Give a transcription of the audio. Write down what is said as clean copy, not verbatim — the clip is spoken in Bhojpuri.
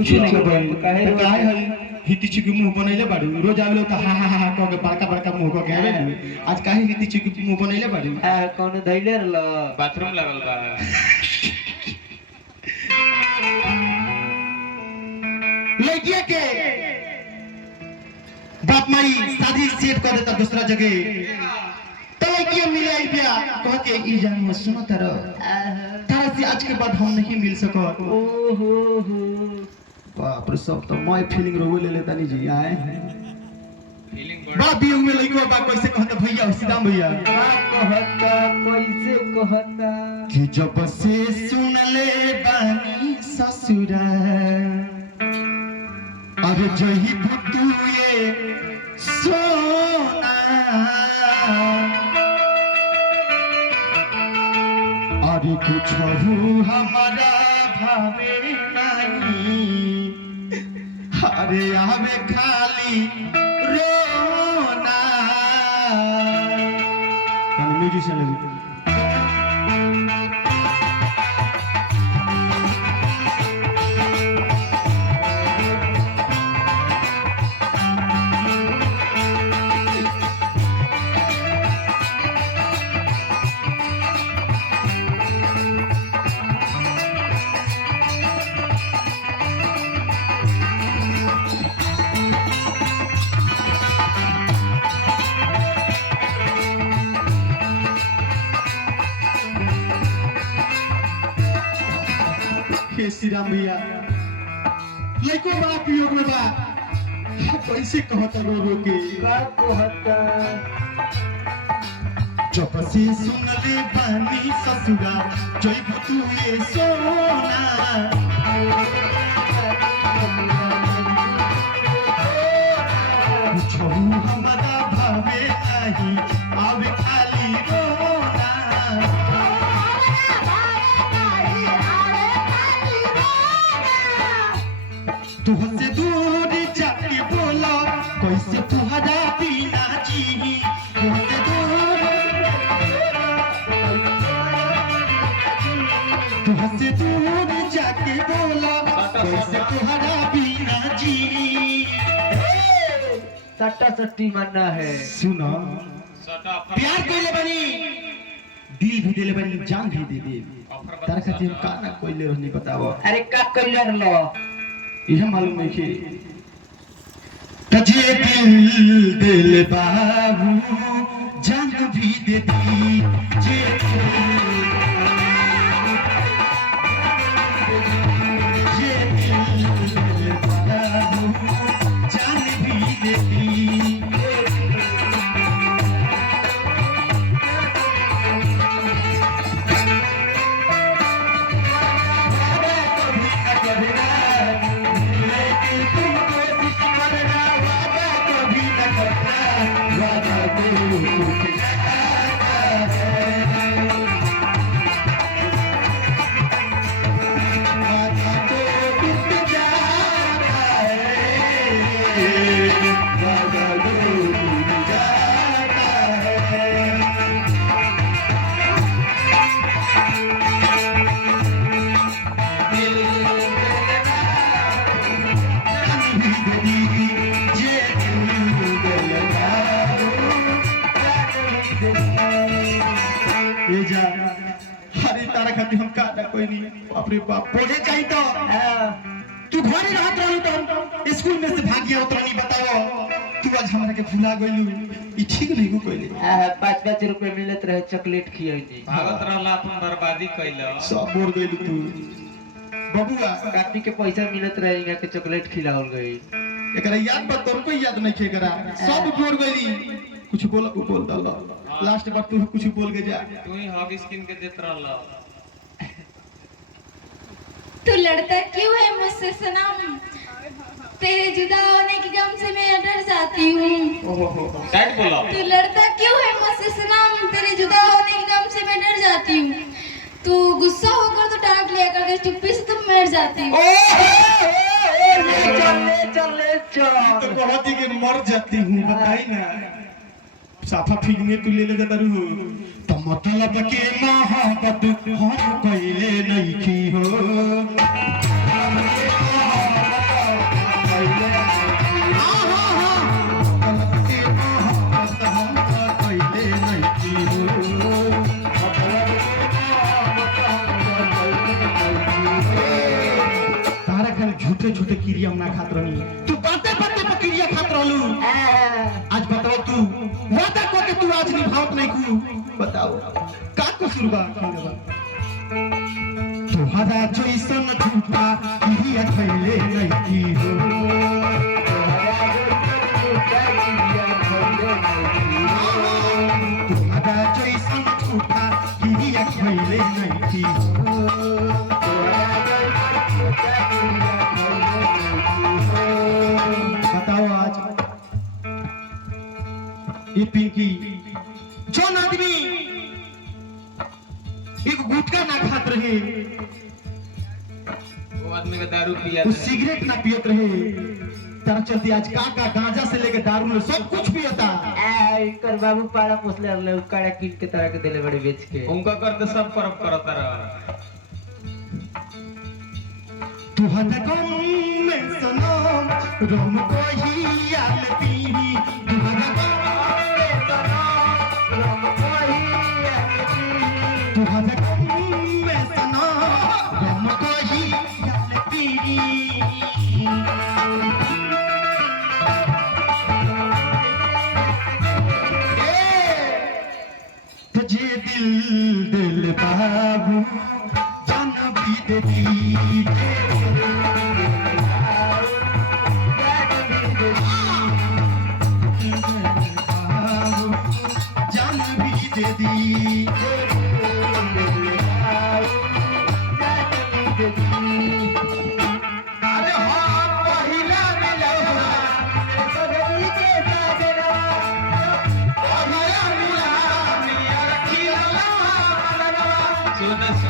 कुछ नहीं के भाई काहे काहे है हिती चिकू मुंह बनैले बाड़ू रोज आवेलो त हा हा हा कह के बड़का बड़का मुंह कह के आवे आज काहे हिती चिकू मुंह बनैले बाड़ू कौन धइले रहल बाथरूम लगल बा लड़किया के बाप माई शादी सेट कर देता दूसरा जगह तो लड़किया मिले आई बिया कह के ई जान में सुनो तारा से आज के बाद हम नहीं मिल सकत ओहो हो बाप रे सब तो मैं फीलिंग रोवे ले लेता नहीं जी आए फीलिंग बा बियू में लइको बा कैसे कहता भैया सीताराम भैया कहता कैसे कहता कि जब से सुन ले बानी ससुरा अरे जही बुतुए सोना अरे कुछ हमारा भावे नहीं अरे आवे खाली रोना म्यूजिशियन लगी श्री राम भैया लइको बा पियोग में बा कैसे कहता रो रो के कहता जब से सुन ले बानी ससुरा जय बुतुए सोना कुछ हमारा भावे नहीं आवे खाली रोना तुहसे दूर जाके बोला कैसे तुहरा बिना जी तुहसे दूर जाके बोला कैसे तुहरा बिना जी सट्टा सट्टी मानना है सुनो सटा प्यार कोइले बनी दिल भी देले बनी जान भी दे दे तार खातिर का ना कोइले रहनी बताओ अरे का कइले रहल यह मालूम है कि तजे दिल दिल बाबू जान भी दे दी जे दिल बाबू जान भी दे दी हरी तारा खाती हम का ना कोई नहीं बाप रे बाप पढ़े चाहिए तो तू घर ही रहत रहू तो स्कूल में से भाग गया उतरा नहीं बताओ तू आज हमरा के भुला गइलू ई ठीक नहीं को कोइले 5-5 रुपए मिलत रहे चॉकलेट खियाई भागत रहला अपन बर्बादी कइला सब बोर गइलू तू बबुआ कापी के पैसा मिलत रहे इनका के चॉकलेट खिलावल गई एकरा याद बा तोर कोई याद नहीं केकरा सब बोर गइली कुछ बोल दल लास्ट बार तू कुछ बोल के जा तू ही हॉग स्किन के देत रहला तू लड़ता क्यों है मुझसे सनम तेरे जुदा होने की गम से मैं डर जाती हूँ साइड बोलो तू लड़ता क्यों है मुझसे सनम तेरे जुदा होने की गम से मैं डर जाती हूँ तू गुस्सा होकर तो डांट लिया करके चुप्पी से तुम मर जाती हूँ तो बहुत ही के मर जाती हूँ बताई ना साफा फिल्म तू ले जाता रहू तो मतलब के मोहब्बत हम कइले नहीं की हो खाली झूठे झूठे क्रिया ना खात रहनी तू बातें बातें पर क्रिया खात रहलू आज बताओ तू वादा को के तू आज निभावत नहीं कू बताओ का कसूर बा तुम्हारा जैसन झूठा क्रिया खैले नहीं की हो तुम्हारा जैसन झूठा क्रिया खैले नहीं की हो बताओ आज ये पिंकी जौन आदमी एक गुटखा ना खात रहे वो आदमी का दारू पिया वो सिगरेट ना पियत रहे तारा चलते आज का गांजा से लेकर दारू ले सब कुछ पियता कर बाबू पाड़ा पोसले रहले उकाड़ा किन के तरह के देले बड़े बेच के उनका करते सब परब करता रहा तू हद कम में सनम रम को ही याद पीही तू हद कम में सनम रम को ही याद पीही तू हद कम में सनम रम को ही याद पीही तुझे दिल बाबू जान भी दे दी जान भी दे दी अरे हाँ पहिला मिलवा सगरी के साजना पहिला मिलवा मिया खिलवा सुन